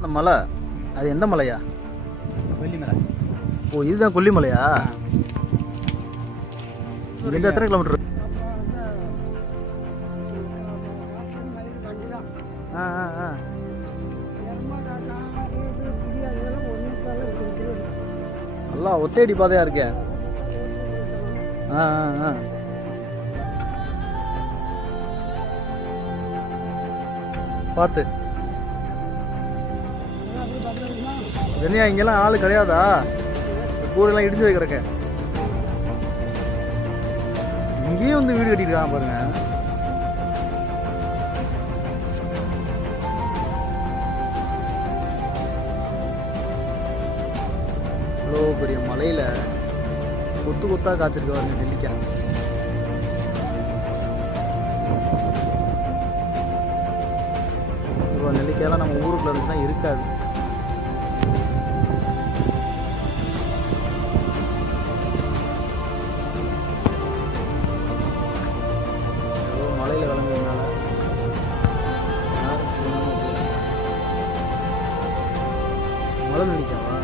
இந்த மலை அது எந்த மலையா? கொல்லிமலை. ஓ, இதுதான் கொல்லிமலையா? இங்க எத்தனை கிலோமீட்டர்? நல்லா ஒத்தேடி பாதையா இருக்கே. பார்த்து என்னையா இங்கெல்லாம் ஆளு கிடையாதா? கூடெல்லாம் இடிஞ்சு வைக்கிறக்க. இங்கேயும் வந்து வீடு கட்டிருக்கான் பாருங்க. இவ்வளோ பெரிய மலையில கொத்து கொத்தா காய்ச்சிருக்க பாருங்க நெல்லிக்காய். இவ்வளோ நெல்லிக்காயெல்லாம் நம்ம ஊருக்குள்ள இருந்துச்சுன்னா இருக்காது. மலையில வளர்ந்ததுனால மலை நெல்லிக்காவா?